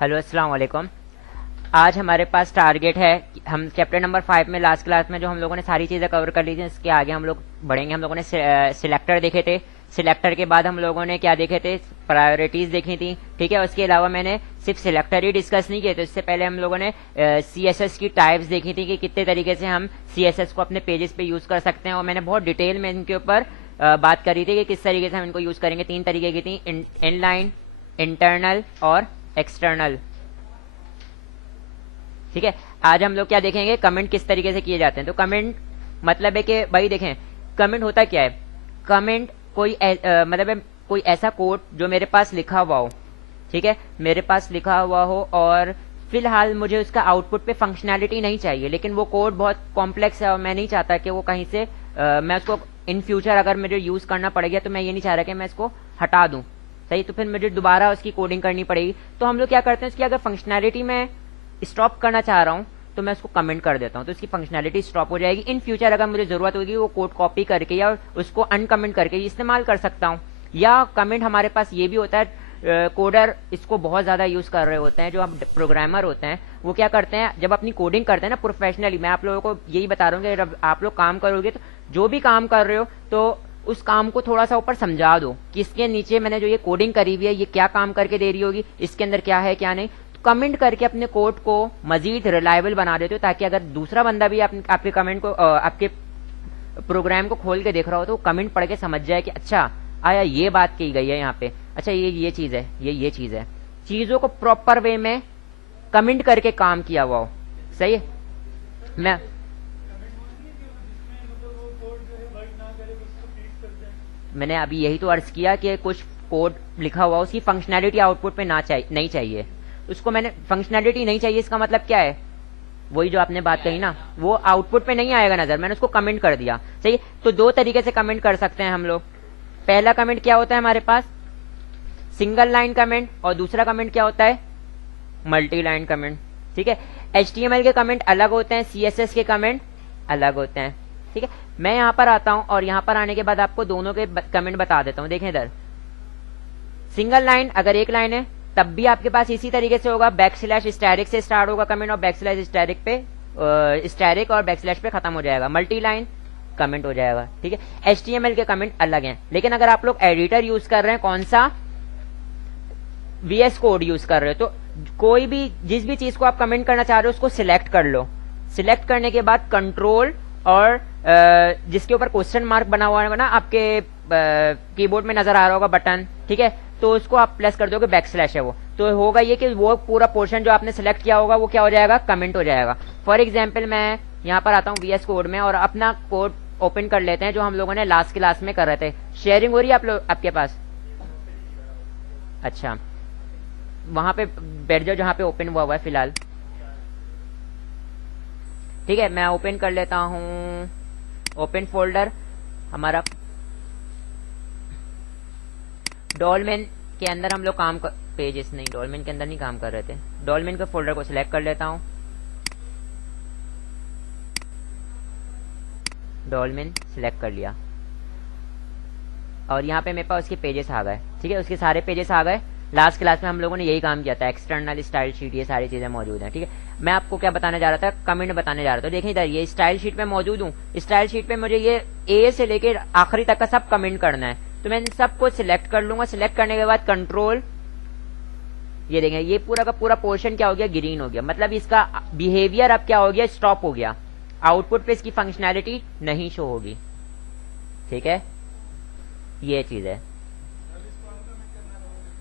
Hello, अस्सलाम वालेकुम। आज हमारे पास टारगेट है कि हम चैप्टर नंबर 5 में लास्ट क्लास में जो हम लोगों ने सारी चीज़ें कवर कर ली थी, इसके आगे हम लोग बढ़ेंगे। हम लोगों ने सिलेक्टर देखे थे। सिलेक्टर के बाद हम लोगों ने क्या देखे थे? प्रायोरिटीज़ देखी थी। ठीक है, उसके अलावा मैंने सिर्फ सिलेक्टर ही डिस्कस नहीं किए थे। इससे पहले हम लोगों ने CSS की टाइप्स देखी थी कि कितने तरीके से हम CSS को अपने पेजेस पे यूज़ कर सकते हैं, और मैंने बहुत डिटेल में इनके ऊपर बात करी थी कि किस तरीके से हम इनको यूज़ करेंगे। 3 तरीके की थी, इनलाइन, इंटरनल और एक्सटर्नल। ठीक है, आज हम लोग क्या देखेंगे? कमेंट किस तरीके से किए जाते हैं। तो कमेंट मतलब है कि भाई देखें, कमेंट होता क्या है? कमेंट कोई मतलब है कोई ऐसा कोड जो मेरे पास लिखा हुआ हो। ठीक है, मेरे पास लिखा हुआ हो और फिलहाल मुझे उसका आउटपुट पे फंक्शनैलिटी नहीं चाहिए, लेकिन वो कोड बहुत कॉम्प्लेक्स है और मैं नहीं चाहता कि वो कहीं से मैं उसको इन फ्यूचर अगर मुझे यूज करना पड़ेगा, तो मैं ये नहीं चाह रहा कि मैं इसको हटा दूं। सही, तो फिर मुझे दोबारा उसकी कोडिंग करनी पड़ेगी। तो हम लोग क्या करते हैं, उसकी अगर फंक्शनैलिटी में स्टॉप करना चाह रहा हूं तो मैं उसको कमेंट कर देता हूं, तो इसकी फंक्शनैलिटी स्टॉप हो जाएगी। इन फ्यूचर अगर मुझे जरूरत होगी, वो कोड कॉपी करके या उसको अनकमेंट करके इस्तेमाल कर सकता हूं। या कमेंट हमारे पास ये भी होता है, कोडर इसको बहुत ज्यादा यूज कर रहे होते हैं। जो हम प्रोग्रामर होते हैं वो क्या करते हैं, जब अपनी कोडिंग करते हैं ना प्रोफेशनली, मैं आप लोगों को यही बता रहा हूँ कि जब आप लोग काम करोगे तो जो भी काम कर रहे हो तो उस काम को थोड़ा सा ऊपर समझा दो कि इसके नीचे मैंने जो ये कोडिंग करी हुई है ये क्या काम करके दे रही होगी, इसके अंदर क्या है क्या नहीं। कमेंट करके अपने कोड को मजीद रिलायबल बना देते हो, ताकि अगर दूसरा बंदा भी आपके कमेंट को आपके प्रोग्राम को खोल के देख रहा हो तो कमेंट पढ़ के समझ जाए कि अच्छा आया ये बात की गई है यहाँ पे, अच्छा ये चीज है, ये चीज है। चीजों को प्रॉपर वे में कमेंट करके काम किया हुआ हो। सही है। मैं मैंने अभी यही तो अर्ज किया कि कुछ कोड लिखा हुआ उसकी फंक्शनैलिटी आउटपुट पे नहीं चाहिए। उसको मैंने फंक्शनैलिटी नहीं चाहिए, इसका मतलब क्या है? वही जो आपने बात कही ना, वो आउटपुट पे नहीं आएगा नजर, मैंने उसको कमेंट कर दिया। सही, तो 2 तरीके से कमेंट कर सकते हैं हम लोग। पहला कमेंट क्या होता है हमारे पास? Single line comment. और दूसरा कमेंट क्या होता है? Multi line comment. ठीक है, HTML के कमेंट अलग होते हैं, CSS के कमेंट अलग होते हैं। ठीक है, मैं यहां पर आता हूं और यहां पर आने के बाद आपको दोनों के कमेंट बता देता हूं। देखें इधर, सिंगल लाइन अगर एक लाइन है तब भी आपके पास इसी तरीके से होगा, \स्टैरिक से स्टार्ट होगा कमेंट और \स्टैरिक पे स्टैरिक और बैकस्लैश पे खत्म हो जाएगा, मल्टी लाइन कमेंट हो जाएगा। ठीक है, HTML के कमेंट अलग हैं। लेकिन अगर आप लोग एडिटर यूज कर रहे हैं, कौन सा? VS कोड यूज कर रहे हो, तो कोई भी जिस भी चीज को आप कमेंट करना चाह रहे हो उसको सिलेक्ट कर लो। सिलेक्ट करने के बाद कंट्रोल और जिसके ऊपर क्वेश्चन मार्क बना हुआ है ना, आपके कीबोर्ड में नजर आ रहा होगा बटन, ठीक है, तो उसको आप प्रेस कर दोगे, \, है वो, तो होगा ये कि वो पूरा पोर्शन जो आपने सिलेक्ट किया होगा वो क्या हो जाएगा? कमेंट हो जाएगा। फॉर एग्जाम्पल मैं यहाँ पर आता हूँ VS कोड में और अपना कोड ओपन कर लेते हैं जो हम लोगों ने लास्ट क्लास में कर रहे थे। शेयरिंग हो रही है आप लोग आपके पास? अच्छा, वहां पे बैठ जाओ जहां पे ओपन हुआ है फिलहाल। ठीक है, मैं ओपन कर लेता हूं ओपन फोल्डर हमारा। डॉलमेन के अंदर हम लोग पेजेस नहीं, डॉलमेन के अंदर नहीं काम कर रहे थे। डॉलमेन के फोल्डर को सिलेक्ट कर लेता हूं, डॉलमेन सिलेक्ट कर लिया और यहाँ पे मेरे पास उसके पेजेस आ गए। ठीक है, उसके सारे पेजेस आ गए। लास्ट क्लास में हम लोगों ने यही काम किया था, एक्सटर्नल, स्टाइल शीट, ये सारी चीजें मौजूद हैं। ठीक है, मैं आपको क्या बताने जा रहा था? कमेंट बताने जा रहा था। देखिए इधर ये स्टाइल शीट में मौजूद हूँ। स्टाइल शीट पे मुझे ये A से लेकर आखिरी तक का सब कमेंट करना है, तो मैं सबको सिलेक्ट कर लूंगा। सिलेक्ट करने के बाद कंट्रोल, ये देखें ये पूरा का पूरा पोर्शन क्या हो गया? ग्रीन हो गया। मतलब इसका बिहेवियर अब क्या हो गया? स्टॉप हो गया। आउटपुट पे इसकी फंक्शनैलिटी नहीं शो होगी। ठीक है, ये चीज है।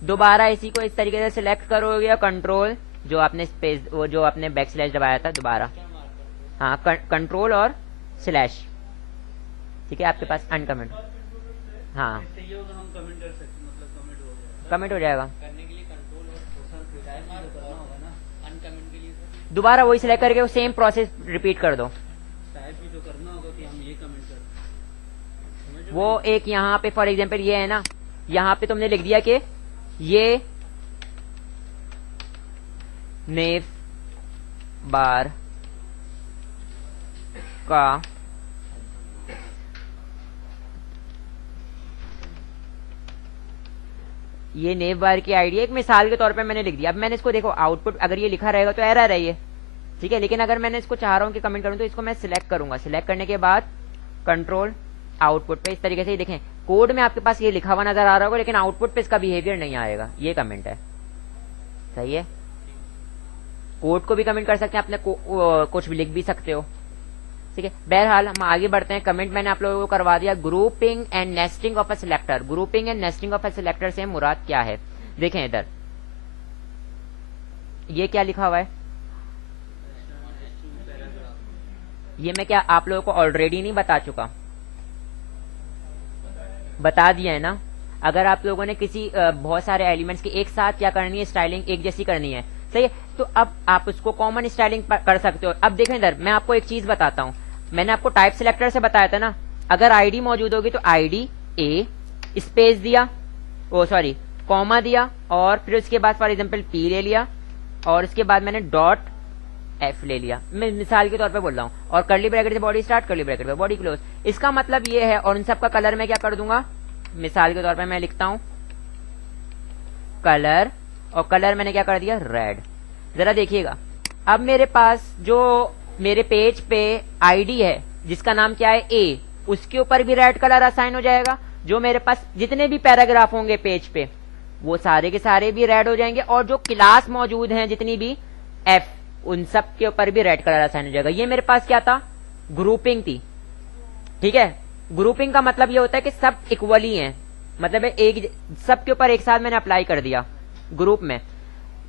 दोबारा इसी को इस तरीके से सिलेक्ट करोगे, कंट्रोल जो आपने स्पेस वो जो आपने \, दबाया था दोबारा, हाँ कंट्रोल और स्लैश। ठीक है, आपके पास अनकमेंट, हाँ कमेंट हो जाएगा। दोबारा वही सिलेक्ट करके वो सेम प्रोसेस रिपीट कर दो। वो एक यहाँ पे फॉर एग्जाम्पल ये है ना, यहाँ पे तुमने लिख दिया कि ये नेव बार का ये नेव बार की आईडी एक मिसाल के तौर पे मैंने लिख दिया। अब मैंने इसको देखो आउटपुट अगर ये लिखा रहेगा तो एरर है ये, ठीक है। लेकिन अगर मैंने इसको चाह रहा हूँ कि कमेंट करूँ तो इसको मैं सिलेक्ट करूंगा, सिलेक्ट करने के बाद कंट्रोल आउटपुट पे इस तरीके से ही देखें कोड में आपके पास ये लिखा हुआ नजर आ रहा होगा, लेकिन आउटपुट पे इसका बिहेवियर नहीं आएगा। ये कमेंट है, सही है। कोड को भी कमेंट कर सकते हैं, अपने कुछ भी लिख भी सकते हो, ठीक है। बहरहाल हम आगे बढ़ते हैं। कमेंट मैंने आप लोगों को करवा दिया। Grouping and nesting of a selector, grouping and nesting of a selector से मुराद क्या है? देखें इधर ये क्या लिखा हुआ है, ये मैं क्या आप लोगों को ऑलरेडी नहीं बता चुका? बता दिया है ना। अगर आप लोगों ने किसी बहुत सारे एलिमेंट्स की एक साथ क्या करनी है, स्टाइलिंग एक जैसी करनी है, सही है, तो अब आप उसको कॉमन स्टाइलिंग कर सकते हो। अब देखें इधर मैं आपको एक चीज बताता हूं, मैंने आपको टाइप सिलेक्टर से बताया था ना, अगर आईडी मौजूद होगी तो आईडी ए स्पेस दिया, ओ सॉरी कॉमा दिया, और फिर उसके बाद फॉर एग्जांपल पी ले लिया, और उसके बाद मैंने डॉट एफ ले लिया, मैं मिसाल के तौर पे बोल रहा हूं, और कर्ली ब्रैकेट से बॉडी स्टार्ट, कर्ली ब्रैकेट पे बॉडी क्लोज। इसका मतलब ये है, और इन सब का कलर मैं क्या कर दूंगा, मिसाल के तौर पे मैं लिखता हूं कलर, और कलर मैंने क्या कर दिया रेड। जरा देखिएगा अब मेरे पास जो मेरे पेज पे आईडी है जिसका नाम क्या है ए, उसके ऊपर भी रेड कलर असाइन हो जाएगा। जो मेरे पास जितने भी पैराग्राफ होंगे पेज पे वो सारे के सारे भी रेड हो जाएंगे, और जो क्लास मौजूद हैं जितनी भी एफ, उन सब के ऊपर भी रेड कलर असाइन हो जाएगा। ये मेरे पास क्या था, ग्रुपिंग थी, ठीक है। ग्रुपिंग का मतलब ये होता है कि सब इक्वली हैं, मतलब एक सब के ऊपर एक साथ मैंने अप्लाई कर दिया ग्रुप में।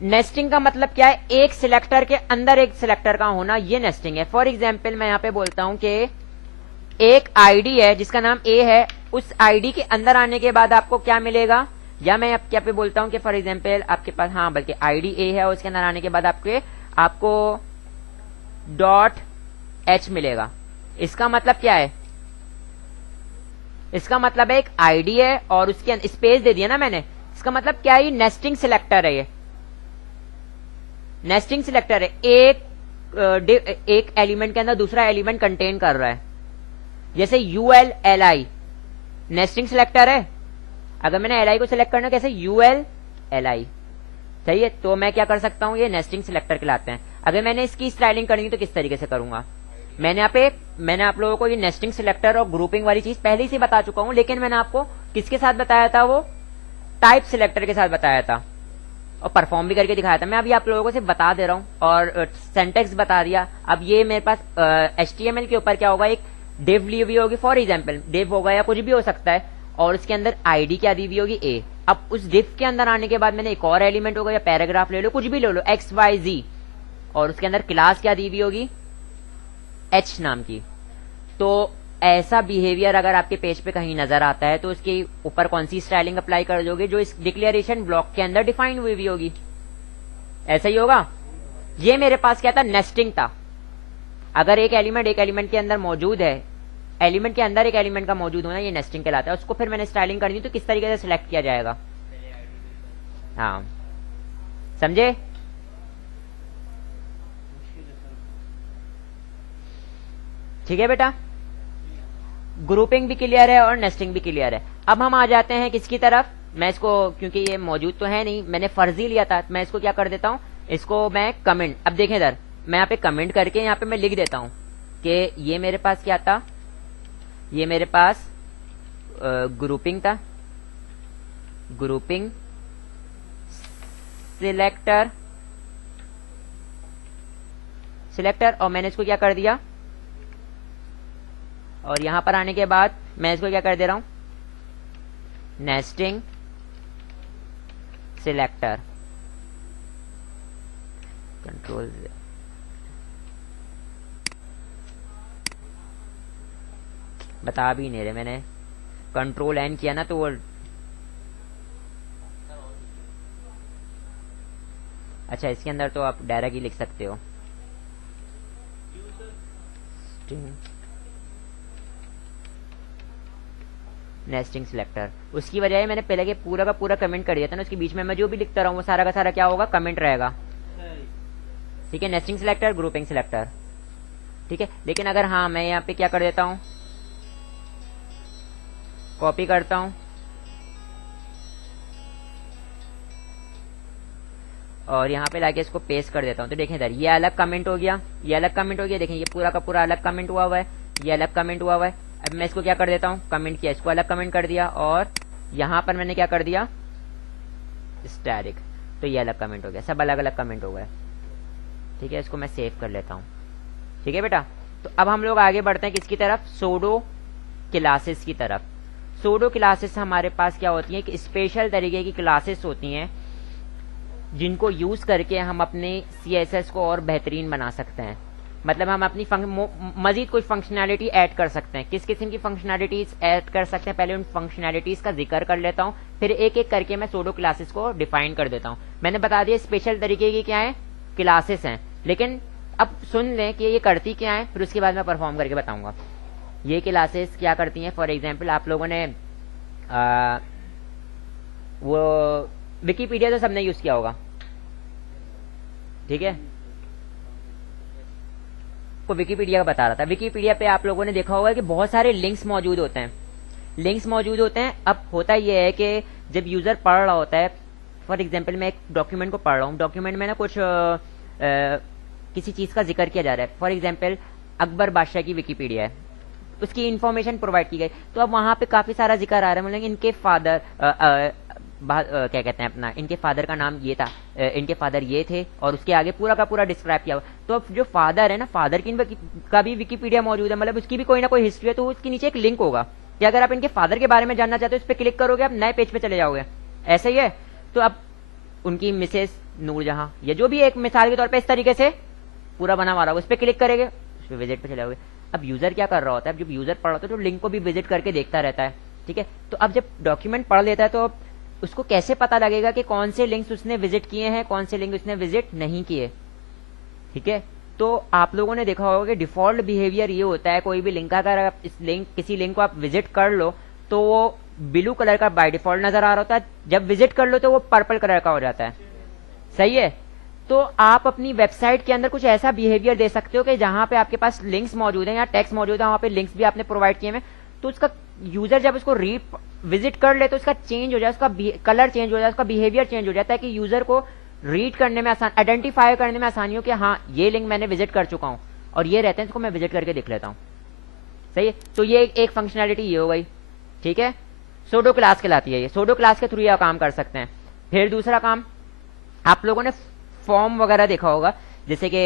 नेस्टिंग का मतलब क्या है, एक सिलेक्टर के अंदर एक सिलेक्टर का होना, ये नेस्टिंग है। फॉर एग्जाम्पल मैं यहाँ पे बोलता हूं कि एक आईडी है जिसका नाम ए है, उस आईडी के अंदर आने के बाद आपको क्या मिलेगा, या मैं क्या पे बोलता हूं कि फॉर एग्जाम्पल आपके पास, हाँ बल्कि आईडी ए है और उसके अंदर आने के बाद आपको डॉट एच मिलेगा। इसका मतलब क्या है, इसका मतलब है एक आईडी है और उसके स्पेस दे दिया ना मैंने, इसका मतलब क्या है, नेस्टिंग सिलेक्टर है, ये नेस्टिंग सिलेक्टर है। एक एलिमेंट के अंदर दूसरा एलिमेंट कंटेन कर रहा है, जैसे UL L I nesting selector है। अगर मैंने एल आई को सिलेक्ट करना कैसे, यूएल एल आई, सही है, तो मैं क्या कर सकता हूं, ये नेस्टिंग सिलेक्टर कहलाते हैं। अगर मैंने इसकी स्टाइलिंग करनी तो किस तरीके से करूंगा, मैंने आप लोगों को ये नेस्टिंग सिलेक्टर और ग्रुपिंग वाली चीज पहले से बता चुका हूं, लेकिन मैंने आपको किसके साथ बताया था, वो टाइप सिलेक्टर के साथ बताया था और परफॉर्म भी करके दिखाया था। मैं अभी आप लोगों को सिर्फ बता दे रहा हूं और सिंटैक्स बता दिया। अब ये मेरे पास HTML के ऊपर क्या होगा, एक div ली हुई होगी, फॉर एग्जाम्पल div होगा या कुछ भी हो सकता है, और उसके अंदर आईडी क्या दी हुई होगी ए। अब उस div के अंदर आने के बाद मैंने एक और एलिमेंट होगा, या पैराग्राफ ले लो, कुछ भी ले लो, XYZ, और उसके अंदर क्लास क्या दी हुई होगी, H नाम की। तो ऐसा बिहेवियर अगर आपके पेज पे कहीं नजर आता है तो उसके ऊपर कौन सी स्टाइलिंग अप्लाई कर दोगे, जो इस डिक्लेरेशन ब्लॉक के अंदर डिफाइन हुई भी होगी, ऐसा ही होगा। ये मेरे पास क्या था, नेस्टिंग था। अगर एक एलिमेंट के अंदर मौजूद है, एलिमेंट के अंदर एक एलिमेंट का मौजूद होना, ये नेस्टिंग कहलाता है। उसको फिर मैंने स्टाइलिंग करनी तो किस तरीके से सिलेक्ट किया जाएगा, हाँ समझे। ठीक है बेटा, ग्रुपिंग भी क्लियर है और नेस्टिंग भी क्लियर है। अब हम आ जाते हैं किसकी तरफ, मैं इसको क्योंकि ये मौजूद तो है नहीं, मैंने फर्जी लिया था, मैं इसको क्या कर देता हूं, इसको मैं कमेंट, अब देखें इधर मैं यहाँ पे कमेंट करके यहाँ पे मैं लिख देता हूं कि ये मेरे पास क्या था, ये मेरे पास ग्रुपिंग था, ग्रुपिंग सिलेक्टर, और मैंने इसको क्या कर दिया, और यहां पर आने के बाद मैं इसको क्या कर दे रहा हूं, नेस्टिंग सिलेक्टर, कंट्रोल बता भी नहीं रहे, मैंने कंट्रोल एन किया ना तो वो, अच्छा इसके अंदर तो आप डायरेक्ट ही लिख सकते हो, नेस्टिंग सिलेक्टर। उसकी वजह मैंने पहले के पूरा का पूरा कमेंट कर दिया था ना, उसके बीच में मैं जो भी लिखता रहूं वो सारा का सारा क्या होगा, कमेंट रहेगा, ठीक है। नेस्टिंग सिलेक्टर, ग्रुपिंग सिलेक्टर, ठीक है। लेकिन अगर हाँ मैं यहाँ पे क्या कर देता हूं, कॉपी करता हूं, और यहाँ पे लाके इसको पेस्ट कर देता हूँ। तो देखें इधर ये अलग कमेंट हो गया, ये अलग कमेंट हो गया, देखें ये पूरा का पूरा अलग कमेंट हुआ हुआ है, ये अलग कमेंट हुआ हुआ है। अब मैं इसको क्या कर देता हूँ, कमेंट किया, इसको अलग कमेंट कर दिया, और यहाँ पर मैंने क्या कर दिया, स्टैटिक, तो ये अलग कमेंट हो गया, सब अलग अलग कमेंट हो गए। ठीक है, इसको मैं सेव कर लेता हूँ। ठीक है बेटा, तो अब हम लोग आगे बढ़ते हैं किसकी तरफ, सूडो क्लासेस की तरफ। सूडो क्लासेस हमारे पास क्या होती हैं कि स्पेशल तरीके की क्लासेस होती हैं जिनको यूज करके हम अपने CSS को और बेहतरीन बना सकते हैं। मतलब हम अपनी मजीद कोई फंक्शनैलिटी ऐड कर सकते हैं। किस किस्म की फंक्शनैलिटीज ऐड कर सकते हैं, पहले उन फंक्शनैलिटीज का जिक्र कर लेता हूँ, फिर एक एक करके मैं सूडो क्लासेस को डिफाइन कर देता हूँ। मैंने बता दिया स्पेशल तरीके की क्या है, क्लासेस हैं, लेकिन अब सुन लें कि ये करती क्या है, फिर उसके बाद मैं परफॉर्म करके बताऊंगा। ये क्लासेस क्या करती हैं, फॉर एग्जांपल आप लोगों ने वो विकिपीडिया तो सबने यूज किया होगा, ठीक है, को विकिपीडिया का बता रहा था। विकिपीडिया पे आप लोगों ने देखा होगा कि बहुत सारे लिंक्स मौजूद होते हैं, लिंक्स मौजूद होते हैं। अब होता यह है कि जब यूजर पढ़ रहा होता है, फॉर एग्जांपल मैं एक डॉक्यूमेंट को पढ़ रहा हूँ, डॉक्यूमेंट में ना कुछ किसी चीज का जिक्र किया जा रहा है, फॉर एग्जांपल अकबर बादशाह की विकिपीडिया है, उसकी इंफॉर्मेशन प्रोवाइड की गई, तो अब वहां पे काफी सारा जिक्र आ रहा है, मतलब इनके फादर क्या कहते हैं अपना, इनके फादर का नाम ये था, इनके फादर ये थे, और उसके आगे पूरा का पूरा डिस्क्राइब किया हुआ। तो अब जो फादर है ना, फादर की का भी विकिपीडिया मौजूद है, मतलब उसकी भी कोई ना कोई हिस्ट्री है, तो उसके नीचे एक लिंक होगा कि अगर आप इनके फादर के बारे में जानना चाहते हो, उस पर क्लिक करोगे आप नए पेज पे चले जाओगे, ऐसा ही है। तो अब उनकी मिसेस नूरजहां, या जो भी एक मिसाल के तौर पर इस तरीके से पूरा बना हुआ, उस पर क्लिक करेंगे, उस पर विजिट पे चले जाओगे। अब यूजर क्या कर रहा होता है, अब जब यूजर पढ़ रहा होता है तो लिंक को भी विजिट करके देखता रहता है, ठीक है। तो अब जब डॉक्यूमेंट पढ़ लेता है तो उसको कैसे पता लगेगा कि कौन से लिंक्स उसने विजिट किए हैं, कौन से लिंक उसने विजिट नहीं किए, ठीक है। तो आप लोगों ने देखा होगा कि डिफॉल्ट बिहेवियर ये होता है, कोई भी लिंक अगर आप इस लिंक किसी लिंक को आप विजिट कर लो तो वो ब्लू कलर का बाय डिफॉल्ट नजर आ रहा होता है, जब विजिट कर लो तो वो पर्पल कलर का हो जाता है, सही है। तो आप अपनी वेबसाइट के अंदर कुछ ऐसा बिहेवियर दे सकते हो कि जहां पे आपके पास लिंक्स मौजूद हैं या टेक्स्ट मौजूद है, वहां पे लिंक्स भी आपने प्रोवाइड किए हैं, तो उसका यूजर जब उसको विजिट कर ले तो उसका चेंज हो जाए, उसका कलर चेंज हो जाए, उसका बिहेवियर चेंज हो जाता है कि यूजर को रीड करने में आसान, आइडेंटिफाई करने में आसानी हो कि हाँ ये लिंक मैंने विजिट कर चुका हूं और ये रहते हैं, इसको मैं विजिट करके देख लेता हूं, सही है। तो ये एक फंक्शनैलिटी ये हो गई, ठीक है, सूडो क्लास कहलाती है ये, सूडो क्लास के थ्रू ये काम कर सकते हैं। फिर दूसरा काम, आप लोगों ने फॉर्म वगैरह देखा होगा, जैसे कि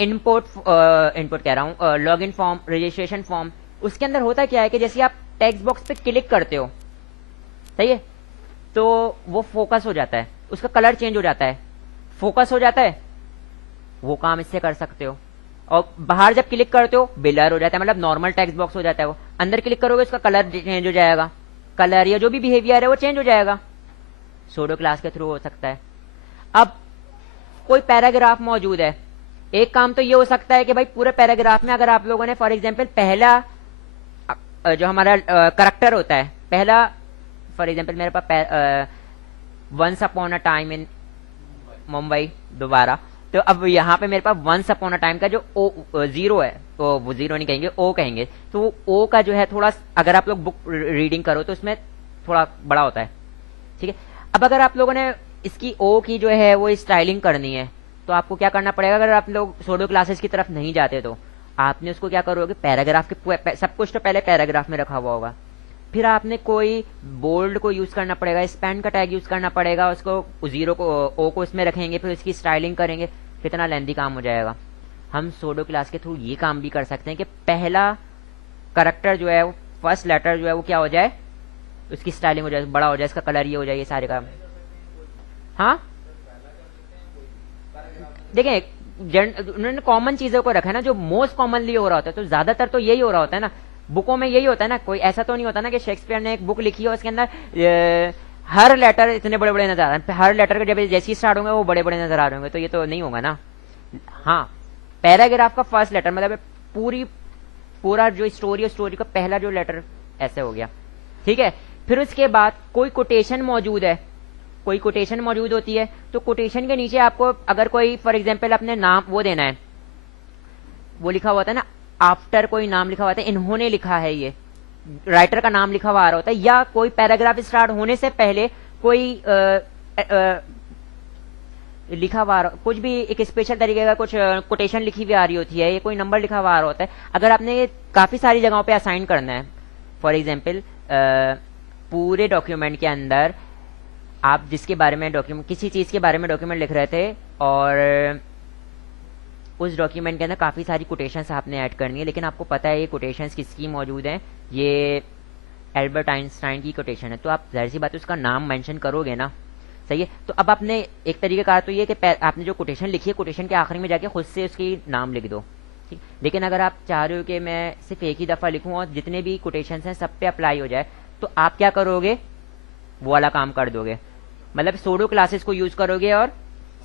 इनपुट कह रहा हूं, log in form, registration form, उसके अंदर होता क्या है कि जैसे आप टेक्स्ट बॉक्स पे क्लिक करते हो, सही है, तो वो फोकस हो जाता है, उसका कलर चेंज हो जाता है, फोकस हो जाता है, वो काम इससे कर सकते हो। और बाहर जब क्लिक करते हो ब्लर हो जाता है, मतलब नॉर्मल टेक्स्ट बॉक्स हो जाता है, वो अंदर क्लिक करोगे उसका कलर चेंज हो जाएगा, कलर या जो भी बिहेवियर है वो चेंज हो जाएगा, सूडो क्लास के थ्रू हो सकता है। अब कोई पैराग्राफ मौजूद है, एक काम तो ये हो सकता है कि भाई पूरे पैराग्राफ में अगर आप लोगों ने फॉर एग्जांपल पहला जो हमारा करेक्टर होता है, पहला फॉर एग्जांपल मेरे पास once upon a time in Mumbai, दोबारा, तो अब यहाँ पे मेरे पास वंस अपॉन अ टाइम का जो जीरो है, तो वो जीरो नहीं कहेंगे, ओ कहेंगे, तो वो ओ का जो है थोड़ा, अगर आप लोग बुक रीडिंग करो तो उसमें थोड़ा बड़ा होता है, ठीक है। अब अगर आप लोगों ने इसकी ओ की जो है वो स्टाइलिंग करनी है, तो आपको क्या करना पड़ेगा, अगर आप लोग सूडो क्लासेस की तरफ नहीं जाते तो आपने उसको क्या करोगे, पैराग्राफ के सब कुछ तो पहले पैराग्राफ में रखा हुआ होगा, फिर आपने कोई बोल्ड को यूज करना पड़ेगा, स्पैन का टैग यूज करना पड़ेगा, उसको जीरो को ओ को इसमें रखेंगे, फिर उसकी स्टाइलिंग करेंगे, कितना लेंथी काम हो जाएगा। हम सूडो क्लास के थ्रू ये काम भी कर सकते हैं कि पहला करेक्टर जो है, फर्स्ट लेटर जो है वो क्या हो जाए, उसकी स्टाइलिंग हो जाए, बड़ा हो जाए, इसका कलर ये हो जाए, ये सारे काम। हाँ देखें, उन्होंने कॉमन चीजों को रखा है ना, जो मोस्ट कॉमनली हो रहा होता है, तो ज्यादातर तो यही हो रहा होता है ना, बुकों में यही होता है ना, कोई ऐसा तो नहीं होता ना कि शेक्सपियर ने एक बुक लिखी है उसके अंदर हर लेटर इतने बड़े बड़े नजर आ रहे हैं, हर लेटर के जब जैसे ही स्टार्ट होंगे वो बड़े बड़े नजर आ रहे होंगे, तो ये तो नहीं होगा ना। हाँ, पैराग्राफ का फर्स्ट लेटर मतलब पूरा जो स्टोरी है, स्टोरी का पहला जो लेटर ऐसे हो गया, ठीक है। फिर उसके बाद कोई कोटेशन मौजूद है, कोई कोटेशन मौजूद होती है, तो कोटेशन के नीचे आपको अगर कोई फॉर एग्जांपल अपने नाम वो देना है, वो लिखा हुआ था ना, आफ्टर कोई नाम लिखा हुआ था, इन्होंने लिखा है, ये राइटर का नाम लिखा हुआ आ रहा होता है, या कोई पैराग्राफ स्टार्ट होने से पहले कोई लिखा हुआ कुछ भी एक स्पेशल तरीके का कुछ कोटेशन लिखी हुई आ रही होती है, ये कोई नंबर लिखा हुआ आ रहा होता है, अगर आपने ये काफी सारी जगहों पे असाइन करना है, फॉर एग्जाम्पल पूरे डॉक्यूमेंट के अंदर आप जिसके बारे में डॉक्यूमेंट किसी चीज के बारे में डॉक्यूमेंट लिख रहे थे और उस डॉक्यूमेंट के अंदर काफी सारी कोटेशंस आपने ऐड करनी है, लेकिन आपको पता है ये कोटेशंस किसकी मौजूद हैं, ये एल्बर्ट आइंस्टाइन की कोटेशन है, तो आप जाहिर सी बात है उसका नाम मेंशन करोगे ना, सही है। तो अब आपने एक तरीके का तो ये कि आपने जो कोटेशन लिखी है कोटेशन के आखिरी में जाके खुद से उसकी नाम लिख दो, ठीक। लेकिन अगर आप चाह रहे हो कि मैं सिर्फ एक ही दफा लिखूं और जितने भी कोटेशन हैं सब पे अप्लाई हो जाए, तो आप क्या करोगे, वो वाला काम कर दोगे, मतलब सूडो क्लासेस को यूज करोगे और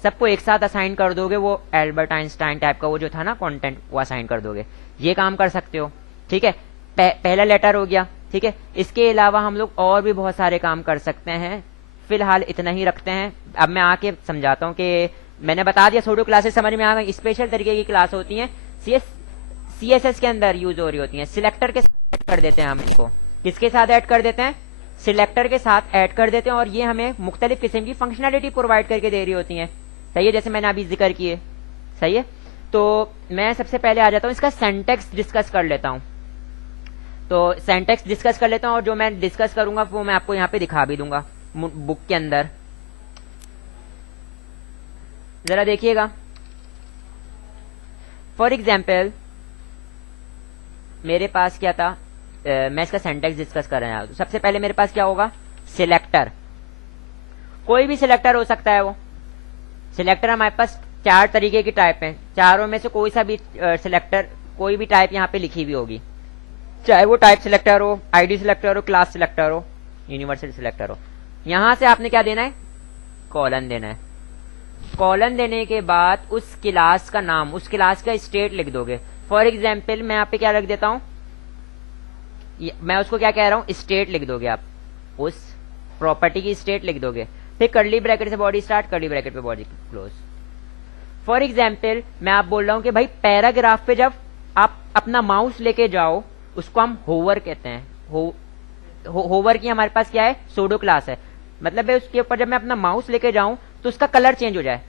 सबको एक साथ असाइन कर दोगे, वो एल्बर्ट आइंस्टाइन टाइप का वो जो था ना कंटेंट, वो असाइन कर दोगे, ये काम कर सकते हो, ठीक है। पहला लेटर हो गया, ठीक है। इसके अलावा हम लोग और भी बहुत सारे काम कर सकते हैं, फिलहाल इतना ही रखते हैं। अब मैं आके समझाता हूँ कि मैंने बता दिया सूडो क्लासेस समझ में आ गई, स्पेशल तरीके की क्लास होती हैं, CSS के अंदर यूज हो रही होती हैं, सिलेक्टर के साथ ऐड कर देते हैं हम इनको, किसके साथ ऐड कर देते हैं, सिलेक्टर के साथ ऐड कर देते हैं, और ये हमें मुख्तलिफ किस्म की फंक्शनैलिटी प्रोवाइड करके दे रही होती हैं, सही है, जैसे मैंने अभी जिक्र किए, सही है। तो मैं सबसे पहले आ जाता हूँ इसका सिंटैक्स डिस्कस कर लेता हूँ, तो सिंटैक्स डिस्कस कर लेता हूँ, और जो मैं डिस्कस करूंगा वो मैं आपको यहाँ पे दिखा भी दूंगा बुक के अंदर, जरा देखिएगा। फॉर एग्जाम्पल मेरे पास क्या था, मैं इसका सिंटैक्स डिस्कस कर रहा हूं, सबसे पहले मेरे पास क्या होगा, सिलेक्टर, कोई भी सिलेक्टर हो सकता है, वो सिलेक्टर हमारे पास 4 तरीके की टाइप है, चारों में से कोई सा भी सिलेक्टर, कोई भी टाइप यहाँ पे लिखी हुई होगी, चाहे वो टाइप सिलेक्टर हो, आईडी सिलेक्टर हो, क्लास सिलेक्टर हो, यूनिवर्सल सिलेक्टर हो। यहां से आपने क्या देना है, कॉलन देना है, कॉलन देने के बाद उस क्लास का नाम, उस क्लास का स्टेट लिख दोगे। फॉर एग्जाम्पल मैं यहाँ पे क्या रख देता हूं, मैं उसको क्या कह रहा हूं, स्टेट लिख दोगे आप, उस प्रॉपर्टी की स्टेट लिख दोगे, फिर कर्ली ब्रैकेट से बॉडी स्टार्ट, कर्ली ब्रैकेट पे बॉडी क्लोज। फॉर एग्जाम्पल मैं आप बोल रहा हूं कि भाई पैराग्राफ पे जब आप अपना माउस लेके जाओ, उसको हम होवर कहते हैं, होवर की हमारे पास क्या है, सूडो क्लास है, मतलब है उसके ऊपर जब मैं अपना माउस लेके जाऊं तो उसका कलर चेंज हो जाए,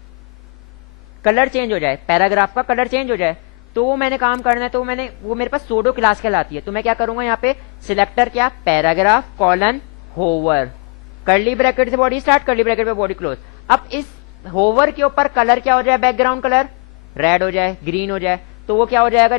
कलर चेंज हो जाए, पैराग्राफ का कलर चेंज हो जाए, तो वो मैंने काम करना है, तो वो मेरे पास सूडो क्लास कहलाती है। तो मैं क्या करूंगा, यहाँ पे सिलेक्टर क्या, paragraph colon hover, curly bracket से बॉडी स्टार्ट, कर्ली ब्रैकेट पे बॉडी क्लोज। अब इस होवर के ऊपर कलर क्या हो जाए, बैकग्राउंड कलर रेड हो जाए, ग्रीन हो जाए, तो वो क्या हो जाएगा,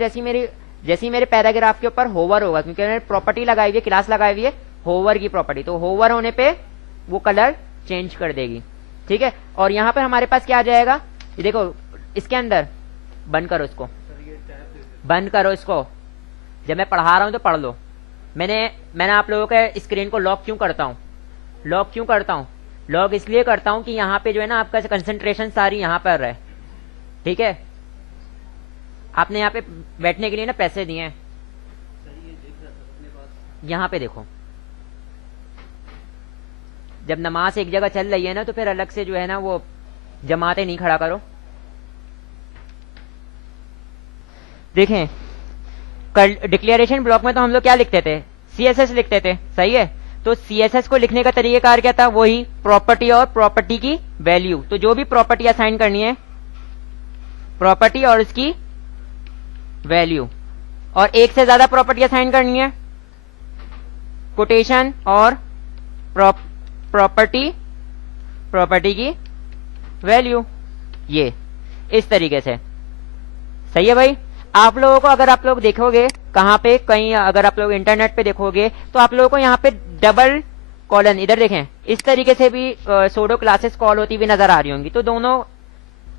जैसी मेरे पैराग्राफ के ऊपर होवर होगा, क्योंकि मैंने प्रॉपर्टी लगाई हुई है, क्लास लगाई हुई है होवर की प्रॉपर्टी, तो होवर होने पे वो कलर चेंज कर देगी, ठीक है। और यहाँ पर हमारे पास क्या आ जाएगा, ये देखो इसके अंदर, बंद करो इसको, बंद करो इसको, जब मैं पढ़ा रहा हूं तो पढ़ लो। मैंने आप लोगों के स्क्रीन को लॉक क्यों करता हूं, लॉक क्यों करता हूं, लॉक इसलिए करता हूं कि यहाँ पे जो है ना आपका कंसंट्रेशन सारी यहाँ पर रहे, ठीक है। आपने यहाँ पे बैठने के लिए ना पैसे दिए हैं, यहाँ पे देखो, जब नमाज एक जगह चल रही है ना तो फिर अलग से जो है ना वो जमाते नहीं खड़ा करो। देखें डिक्लेरेशन ब्लॉक में तो हम लोग क्या लिखते थे, CSS लिखते थे, सही है। तो CSS को लिखने का तरीकेकार क्या था, वही प्रॉपर्टी और प्रॉपर्टी की वैल्यू, तो जो भी प्रॉपर्टी असाइन करनी है, प्रॉपर्टी और उसकी वैल्यू, और एक से ज्यादा प्रॉपर्टी असाइन करनी है, कोटेशन और प्रॉपर्टी की वैल्यू, ये इस तरीके से, सही है भाई। आप लोगों को अगर आप लोग देखोगे कहां पे, कहीं अगर आप लोग इंटरनेट पे देखोगे तो आप लोगों को यहाँ पे डबल कॉलन, इधर देखें, इस तरीके से भी सूडो क्लासेस कॉल होती हुई नजर आ रही होंगी, तो दोनों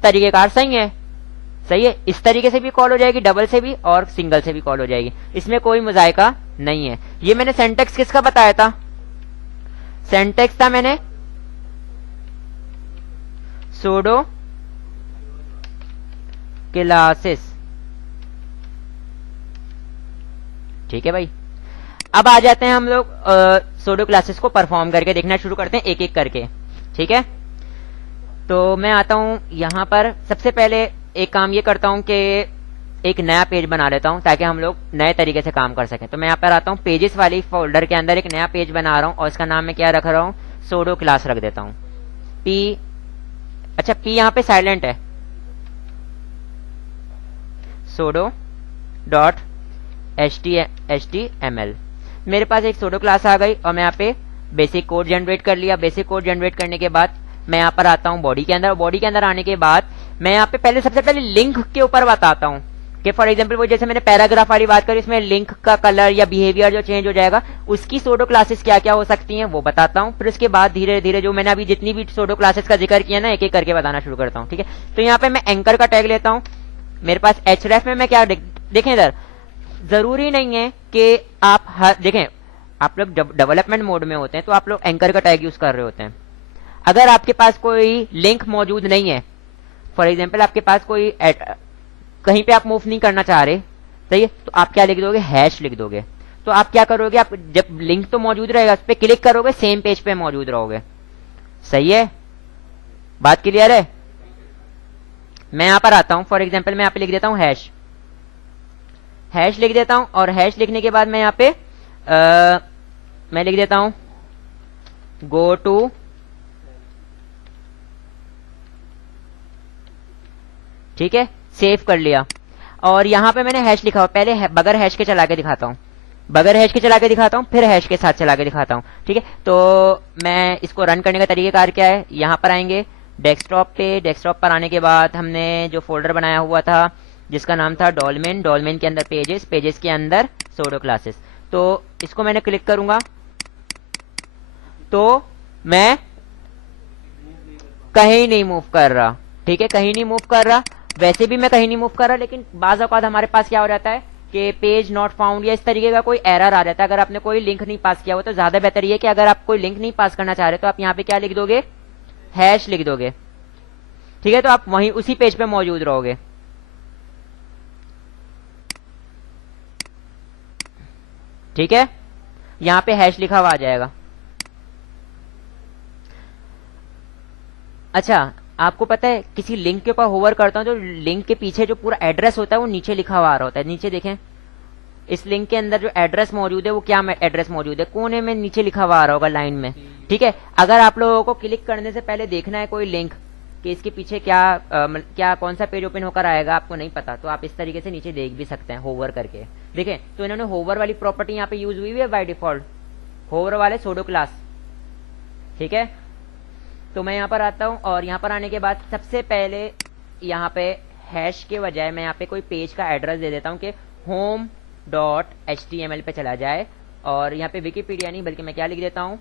तरीकेकार सही है, सही है। इस तरीके से भी कॉल हो जाएगी, डबल से भी और सिंगल से भी कॉल हो जाएगी, इसमें कोई मुजायका नहीं है। ये मैंने सिंटैक्स किसका बताया था, सिंटैक्स था मैंने सूडो क्लासेस, ठीक है भाई। अब आ जाते हैं हम लोग सूडो क्लासेस को परफॉर्म करके देखना शुरू करते हैं, एक एक करके, ठीक है। तो मैं आता हूं यहां पर, सबसे पहले एक काम ये करता हूं कि एक नया पेज बना लेता हूं ताकि हम लोग नए तरीके से काम कर सकें। तो मैं यहाँ पर आता हूं, पेजेस वाली फोल्डर के अंदर एक नया पेज बना रहा हूं और इसका नाम मैं क्या रख रहा हूं, सूडो क्लास रख देता हूं, अच्छा पी यहाँ पे साइलेंट है, सोडो डॉट HTML। मेरे पास एक सोडो क्लास आ गई और मैं यहाँ पे बेसिक कोड जनरेट कर लिया। बेसिक कोड जनरेट करने के बाद मैं यहाँ पर आता हूँ बॉडी के अंदर। बॉडी के अंदर आने के बाद मैं यहाँ पे पहले सबसे पहले लिंक के ऊपर बताता हूँ कि फॉर एग्जांपल वो जैसे मैंने पैराग्राफ वाली बात करी, इसमें लिंक का कलर या बिहेवियर जो चेंज हो जाएगा उसकी सोडो क्लासेस क्या क्या हो सकती हैं वो बताता हूँ। फिर उसके बाद धीरे धीरे जो मैंने अभी जितनी भी सोडो क्लासेस का जिक्र किया ना एक एक करके बताना शुरू करता हूँ। ठीक है, तो यहाँ पे मैं एंकर का टैग लेता हूँ। मेरे पास href में मैं क्या देखें इधर, जरूरी नहीं है कि आप देखें, आप लोग जब डेवलपमेंट मोड में होते हैं तो आप लोग एंकर का टैग यूज कर रहे होते हैं। अगर आपके पास कोई लिंक मौजूद नहीं है, फॉर एग्जांपल आपके पास कोई कहीं पे आप मूव नहीं करना चाह रहे, सही है, तो आप क्या लिख दोगे, हैश लिख दोगे। तो आप क्या करोगे, आप जब लिंक तो मौजूद रहेगा उस पर क्लिक करोगे सेम पेज पे मौजूद रहोगे। सही है, बात क्लियर है। मैं यहां पर आता हूं, फॉर एग्जाम्पल मैं यहाँ पे लिख देता हूं हैश लिख देता हूं। और हैश लिखने के बाद मैं यहाँ पे मैं लिख देता हूं गो टू ठीक है, सेव कर लिया। और यहां पे मैंने हैश लिखा हुआ, पहले बगैर हैश के चला के दिखाता हूं, बगैर हैश के चला के दिखाता हूं, फिर हैश के साथ चला के दिखाता हूं। ठीक है, तो मैं इसको रन करने का तरीकेकार क्या है, यहां पर आएंगे डेस्कटॉप पे। डेस्कटॉप पर आने के बाद हमने जो फोल्डर बनाया हुआ था जिसका नाम था डॉलमेन, डॉलमेन के अंदर पेजेस, पेजेस के अंदर सोडो क्लासेस, तो इसको मैंने क्लिक करूंगा तो मैं कहीं नहीं मूव कर रहा। ठीक है, कहीं नहीं मूव कर रहा, वैसे भी मैं कहीं नहीं मूव कर रहा, लेकिन बाज औकात हमारे पास क्या हो जाता है कि पेज नॉट फाउंड या इस तरीके का कोई एरर आ जाता है। अगर आपने कोई लिंक नहीं पास किया हो तो ज्यादा बेहतर ये कि अगर आप कोई लिंक नहीं पास करना चाह रहे तो आप यहाँ पे क्या लिख दोगे, हैश लिख दोगे। ठीक है, तो आप वहीं उसी पेज पे मौजूद रहोगे। ठीक है, यहां पे हैश लिखा हुआ आ जाएगा। अच्छा, आपको पता है किसी लिंक के ऊपर होवर करता हूं तो लिंक के पीछे जो पूरा एड्रेस होता है वो नीचे लिखा हुआ आ रहा होता है। नीचे देखें, इस लिंक के अंदर जो एड्रेस मौजूद है वो क्या एड्रेस मौजूद है, कोने में नीचे लिखा हुआ आ रहा होगा लाइन में। ठीक है, अगर आप लोगों को क्लिक करने से पहले देखना है कोई लिंक कि इसके पीछे क्या कौन सा पेज ओपन होकर आएगा, आपको नहीं पता, तो आप इस तरीके से नीचे देख भी सकते हैं होवर करके। देखें, तो इन्होंने होवर वाली प्रॉपर्टी यहाँ पे यूज हुई है बाय डिफॉल्ट, होवर वाले सोडो क्लास। ठीक है, तो मैं यहाँ पर आता हूँ और यहाँ पर आने के बाद सबसे पहले यहाँ पे हैश के बजाय मैं यहाँ पे कोई पेज का एड्रेस दे देता हूँ कि home.html पे चला जाए। और यहाँ पे विकिपीडिया नहीं बल्कि मैं क्या लिख देता हूँ,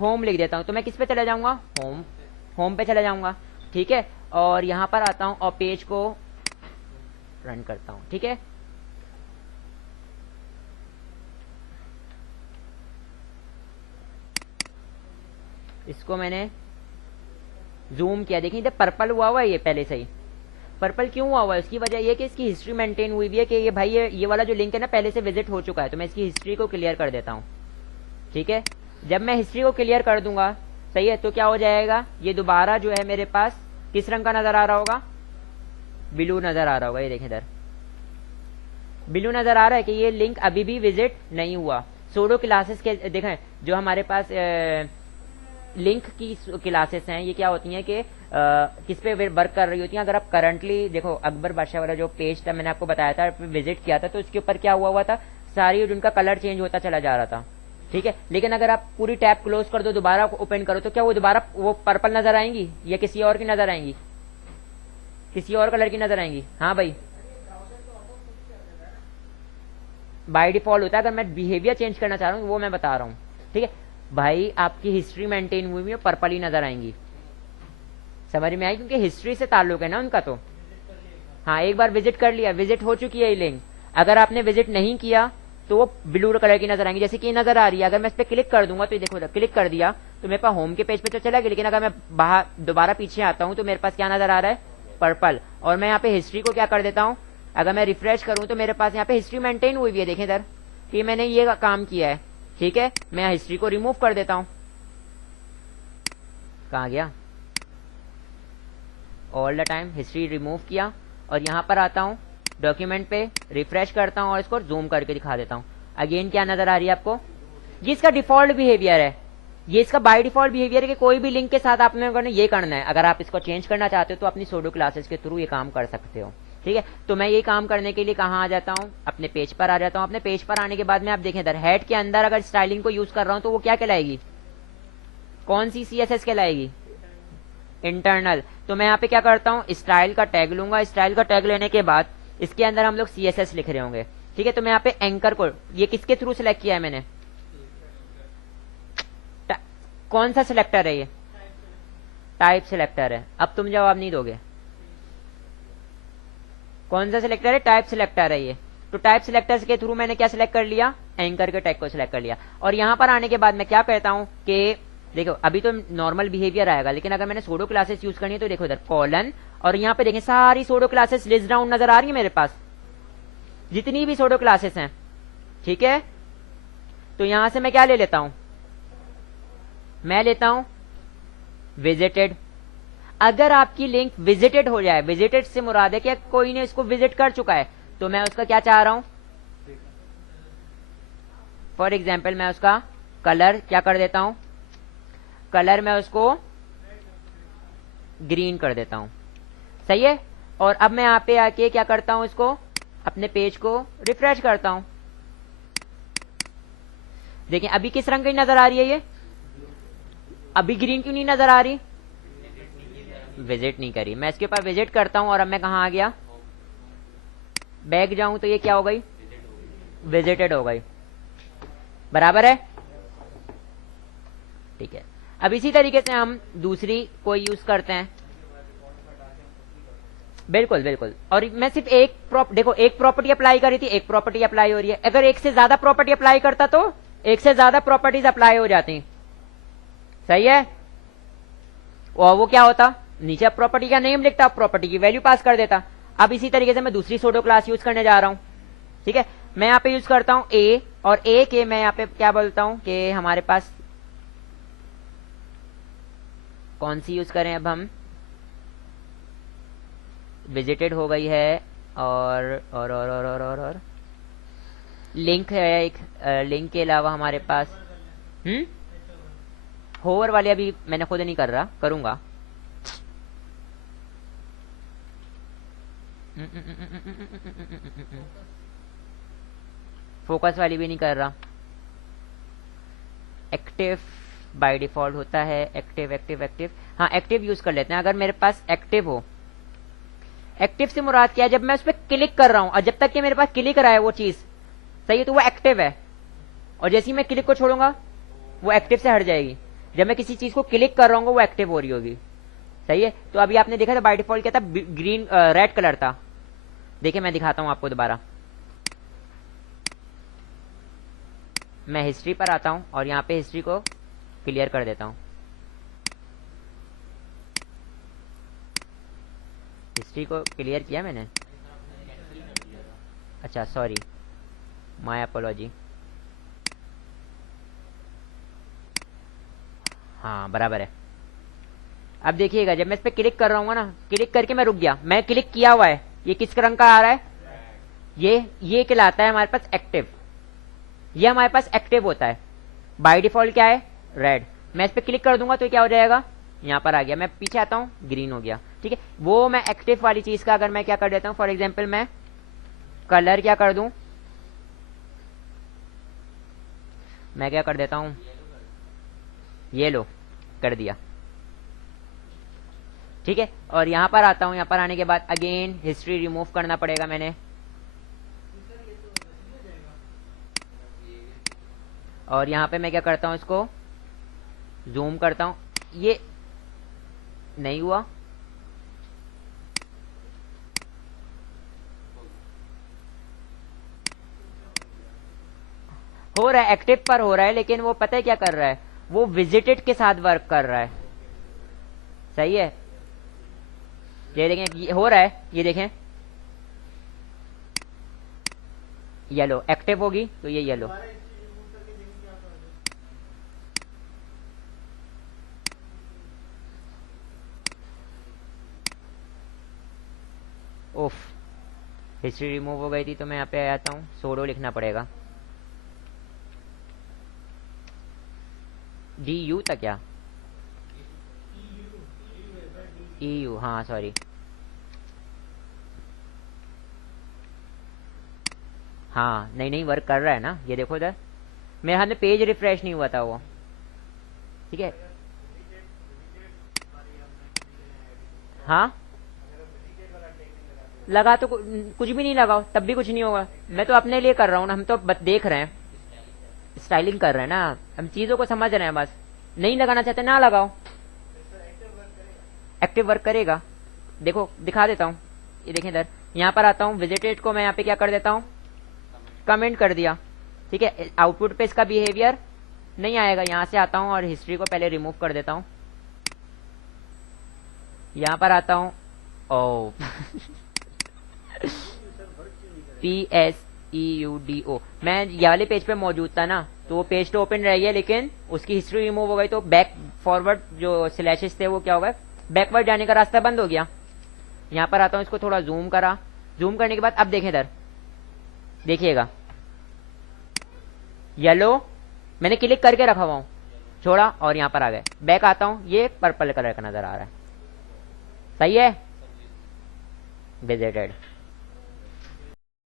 होम लिख देता हूँ। तो मैं किस पे चला जाऊंगा, होम पे चला जाऊंगा। ठीक है, और यहाँ पर आता हूँ और पेज को रन करता हूँ। ठीक है, इसको मैंने जूम किया, देखिए इधर पर्पल हुआ हुआ है, ये पहले से ही पर्पल क्यों हुआ हुआ है, उसकी वजह ये कि इसकी हिस्ट्री मेंटेन हुई भी है कि ये भाई ये वाला जो लिंक है ना पहले से विजिट हो चुका है, तो मैं इसकी हिस्ट्री को क्लियर कर देता हूँ। ठीक है, जब मैं हिस्ट्री को क्लियर कर दूंगा, सही है, तो क्या हो जाएगा, ये दोबारा जो है मेरे पास किस रंग का नजर आ रहा होगा, ब्लू नजर आ रहा होगा। ये देखें इधर ब्लू नजर आ रहा है कि ये लिंक अभी भी विजिट नहीं हुआ। सोडो क्लासेस के देखें जो हमारे पास लिंक की क्लासेस हैं, ये क्या होती हैं कि किस पे वर्क कर रही होती हैं। अगर आप करंटली देखो, अकबर बादशाह वाला जो पेज था मैंने आपको बताया था, विजिट किया था, तो उसके ऊपर क्या हुआ था, सारी उनका कलर चेंज होता चला जा रहा था। ठीक है, लेकिन अगर आप पूरी टैब क्लोज कर दो, दोबारा ओपन करो, तो क्या वो दोबारा वो पर्पल नजर आएंगी या किसी और की नजर आएंगी, किसी और कलर की नजर आएंगी। हाँ भाई, बाय डिफॉल्ट होता है, अगर मैं बिहेवियर चेंज करना चाह रहा हूँ वो मैं बता रहा हूँ। ठीक है भाई, आपकी हिस्ट्री मेंटेन हुई है, पर्पल ही नजर आएंगी। समझ में आई, क्योंकि हिस्ट्री से ताल्लुक है ना उनका। तो हाँ, एक बार विजिट कर लिया, विजिट हो चुकी है ये लिंक। अगर आपने विजिट नहीं किया तो वो ब्लू कलर की नजर आएंगी, जैसे कि नजर आ रही है। अगर मैं इस पर क्लिक कर दूंगा तो देखो, क्लिक कर दिया तो मेरे पास होम के पेज पे तो चला गया, लेकिन अगर मैं बाहर दोबारा पीछे आता हूँ तो मेरे पास क्या नजर आ रहा है, पर्पल। और मैं यहाँ पे हिस्ट्री को क्या कर देता हूँ, अगर मैं रिफ्रेश करूँ तो मेरे पास यहाँ पे हिस्ट्री मेंटेन हुई है। देखें इधर कि मैंने ये काम किया है। ठीक है, मैं हिस्ट्री को रिमूव कर देता हूं। कहां गया, all the time history remove किया और यहां पर आता हूं डॉक्यूमेंट पे, रिफ्रेश करता हूं और इसको जूम करके दिखा देता हूं। अगेन क्या नजर आ रही है आपको, ये इसका डिफॉल्ट बिहेवियर है। ये इसका बाय डिफॉल्ट बिहेवियर है कि कोई भी लिंक के साथ आपने ये करना है। अगर आप इसको चेंज करना चाहते हो तो अपनी सोडो क्लासेस के थ्रू ये काम कर सकते हो। ठीक है, तो मैं ये काम करने के लिए कहाँ आ जाता हूँ, अपने पेज पर आ जाता हूँ। अपने पेज पर आने के बाद में आप देखें इधर हेड के अंदर अगर स्टाइलिंग को यूज कर रहा हूँ तो वो क्या कहलाएगी, कौन सी CSS कहलाएगी, इंटरनल। तो मैं यहाँ पे क्या करता हूँ, स्टाइल का टैग लूंगा। स्टाइल का टैग लेने के बाद इसके अंदर हम लोग CSS लिख रहे होंगे। ठीक है, तो मैं यहाँ पे एंकर को, ये किसके थ्रू सिलेक्ट किया है मैंने, कौन सा सिलेक्टर है ये, टाइप सिलेक्टर है। अब तुम जवाब नहीं दोगे, कौन सा सिलेक्टर है, टाइप सिलेक्टर है ये। तो टाइप सिलेक्टर्स के थ्रू मैंने क्या सिलेक्ट कर लिया, एंकर के टैग को सिलेक्ट कर लिया। और यहां पर आने के बाद मैं क्या कहता हूं कि देखो अभी तो नॉर्मल बिहेवियर आएगा, लेकिन अगर मैंने सोडो क्लासेस यूज करनी है तो देखो इधर कॉलन, और यहाँ पे देखें सारी सोडो क्लासेस लिस्ट डाउन नजर आ रही है मेरे पास, जितनी भी सोडो क्लासेस हैं। ठीक है, तो यहां से मैं क्या ले लेता हूं, मैं लेता हूं विजिटेड। अगर आपकी लिंक विजिटेड हो जाए, विजिटेड से मुराद है कि कोई ने इसको विजिट कर चुका है, तो मैं उसका क्या चाह रहा हूं, फॉर एग्जाम्पल मैं उसका कलर क्या कर देता हूं, कलर मैं उसको ग्रीन कर देता हूं। सही है, और अब मैं यहां पे आके क्या करता हूं, इसको अपने पेज को रिफ्रेश करता हूं। देखिए अभी किस रंग की नजर आ रही है ये, अभी ग्रीन क्यों नहीं नजर आ रही, विजिट नहीं करी। मैं इसके ऊपर विजिट करता हूं और अब मैं कहां आ गया, बैक जाऊं तो ये क्या हो गई, विजिटेड हो गई। बराबर है, ठीक है। अब इसी तरीके से हम दूसरी कोई यूज करते हैं। बिल्कुल बिल्कुल, और मैं सिर्फ एक देखो एक प्रॉपर्टी अप्लाई करी थी, एक प्रॉपर्टी अप्लाई हो रही है। अगर एक से ज्यादा प्रॉपर्टी अप्लाई करता तो एक से ज्यादा प्रॉपर्टीज अप्लाई हो जाती। सही है, और वो क्या होता, नीचे प्रॉपर्टी का नेम लिखता, प्रॉपर्टी की वैल्यू पास कर देता। अब इसी तरीके से मैं दूसरी सोडो क्लास यूज करने जा रहा हूं। ठीक है, मैं यहाँ पे यूज करता हूं ए, और ए के मैं यहाँ पे क्या बोलता हूं कि हमारे पास कौन सी यूज करें, अब हम विजिटेड हो गई है, और लिंक है एक, लिंक के अलावा हमारे पास होवर वाले अभी मैंने खुद नहीं कर रहा, करूंगा। फोकस वाली भी नहीं कर रहा। एक्टिव बाय डिफॉल्ट होता है, एक्टिव एक्टिव एक्टिव, हाँ एक्टिव यूज कर लेते हैं। अगर मेरे पास एक्टिव हो, एक्टिव से मुराद क्या है, जब मैं उस पर क्लिक कर रहा हूं और जब तक कि मेरे पास क्लिक रहा है वो चीज, सही है, तो वो एक्टिव है। और जैसे ही मैं क्लिक को छोड़ूंगा वो एक्टिव से हट जाएगी। जब मैं किसी चीज को क्लिक कर रहा हूँ वो एक्टिव हो रही होगी। सही है, तो अभी आपने देखा था बाय डिफॉल्ट क्या था, ग्रीन रेड कलर था। देखिए मैं दिखाता हूं आपको दोबारा, मैं हिस्ट्री पर आता हूं और यहाँ पे हिस्ट्री को क्लियर कर देता हूं। हिस्ट्री को क्लियर किया मैंने, अच्छा सॉरी, माय अपोलॉजी। हाँ बराबर है। अब देखिएगा जब मैं इस पे क्लिक कर रहा हूँ ना, क्लिक करके मैं रुक गया, मैं क्लिक किया हुआ है, ये किस रंग का आ रहा है, ये कहलाता है हमारे पास एक्टिव। ये हमारे पास एक्टिव होता है। बाय डिफॉल्ट क्या है, रेड। मैं इस पे क्लिक कर दूंगा तो क्या हो जाएगा, यहाँ पर आ गया। मैं पीछे आता हूँ, ग्रीन हो गया। ठीक है, वो मैं एक्टिव वाली चीज का अगर मैं क्या कर देता हूँ, फॉर एग्जाम्पल मैं कलर क्या कर दूं, मैं क्या कर देता हूं, येलो कर दिया। ठीक है, और यहां पर आता हूं, यहां पर आने के बाद अगेन हिस्ट्री रिमूव करना पड़ेगा मैंने, और यहां पे मैं क्या करता हूं, इसको जूम करता हूं। ये नहीं हुआ, हो रहा है, एक्टिव पर हो रहा है, लेकिन वो पता है क्या कर रहा है, वो विजिटेड के साथ वर्क कर रहा है। सही है, ये देखें, ये हो रहा है, ये देखें येलो एक्टिव होगी तो ये येलो। ओफ, हिस्ट्री रिमूव हो गई थी, तो मैं यहाँ पे आ जाता हूँ, सोडो लिखना पड़ेगा। DU तक क्या? EU, हाँ सॉरी। हाँ नहीं नहीं, वर्क कर रहा है ना, ये देखो इधर मेरे हाथ में पेज रिफ्रेश नहीं हुआ था वो। ठीक है, हाँ लगा तो कुछ भी नहीं लगाओ तब भी कुछ नहीं होगा। मैं तो अपने लिए कर रहा हूँ ना, हम तो बस देख रहे हैं, स्टाइलिंग कर रहे हैं ना, हम चीजों को समझ रहे हैं बस। नहीं लगाना चाहते ना लगाओ। एक्टिव वर्क करेगा, देखो दिखा देता हूँ। ये देखें इधर, यहाँ पर आता हूँ, विजिटेड को मैं यहाँ पे क्या कर देता हूँ, कमेंट कर दिया। ठीक है, आउटपुट पे इसका बिहेवियर नहीं आएगा। यहाँ से आता हूँ और हिस्ट्री को पहले रिमूव कर देता हूँ। यहाँ पर आता हूँ, ओ PSEUDO, मैं ये वाले पेज पे मौजूद था ना, तो वो पेज तो ओपन रही है लेकिन उसकी हिस्ट्री रिमूव हो गई, तो बैक फॉरवर्ड जो स्लैशेस थे वो क्या हो गए, बैकवर्ड जाने का रास्ता बंद हो गया। यहाँ पर आता हूँ, इसको थोड़ा जूम करा, जूम करने के बाद अब देखें इधर, देखिएगा येलो मैंने क्लिक करके रखा हुआ हूँ, छोड़ा और यहाँ पर आ गए। बैक आता हूँ, ये पर्पल कलर का नजर आ रहा है, सही है, विजिटेड।